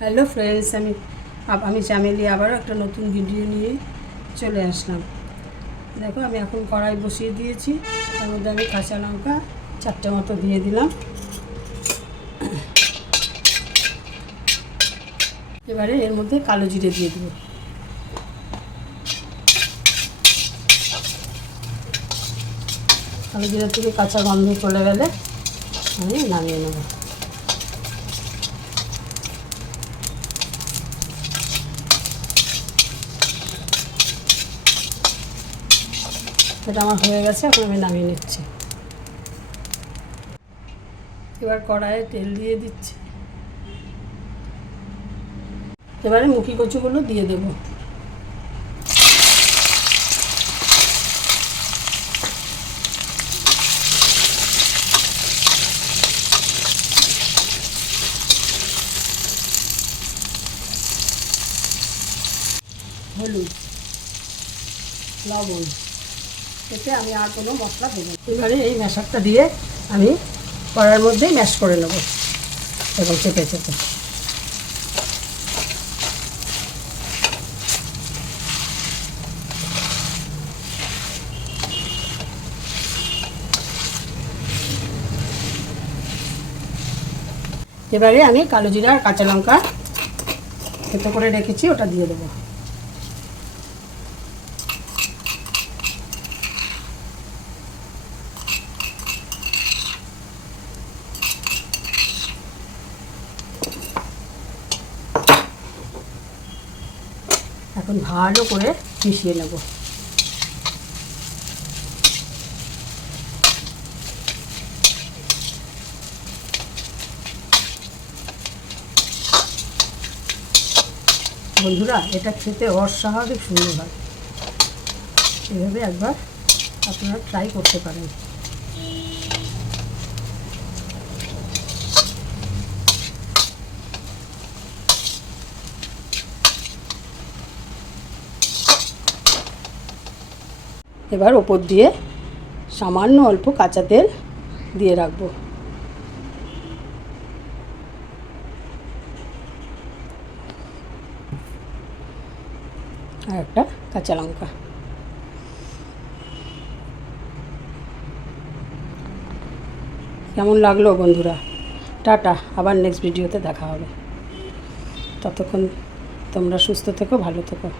Hello friends, আমি চামেলি আবারও একটা নতুন ভিডিও নিয়ে চলে আসলাম। দেখো, আমি এখন কড়াই বসিয়ে দিয়েছি। তার মধ্যে আমি কাঁচা লঙ্কা 4টে মতো দিয়ে দিলাম। এবারে এর মধ্যে কালো জিরে দিয়ে দেবো। কালো জিরে থেকে কাঁচা গন্ধ চলে গেলে আমি নামিয়ে নেব। এটা আমার হয়ে গেছে, এখন আমি নামিয়ে নিচ্ছি। এবার কড়াইয়ে তেল দিয়ে দিচ্ছি। এবারে মুখি কচুগুলো দিয়ে দেব। হলুদ, লবণ, এতে আমি আর কোনো মশলা দেবো। এবারে এই ম্যাশারটা দিয়ে আমি কড়াইয়ের মধ্যেই ম্যাশ করে নেব এবং চেপে চেপে। এবারে আমি কালো জিরা আর কাঁচা লঙ্কা থেতো করে রেখেছি, ওটা দিয়ে দেবো। এখন ভালো করে মিশিয়ে নেব। বন্ধুরা, এটা খেতে অস্বাভাবিক সুন্দর হয়। এভাবে একবার আপনারা ট্রাই করতে পারেন। এবার ওপর দিয়ে সামান্য অল্প কাঁচা তেল দিয়ে রাখবো। আর একটা কাঁচা লঙ্কা। কেমন লাগলো বন্ধুরা? টাটা, আবার নেক্সট ভিডিওতে দেখা হবে। ততক্ষণ তোমরা সুস্থ থেকো, ভালো থেকো।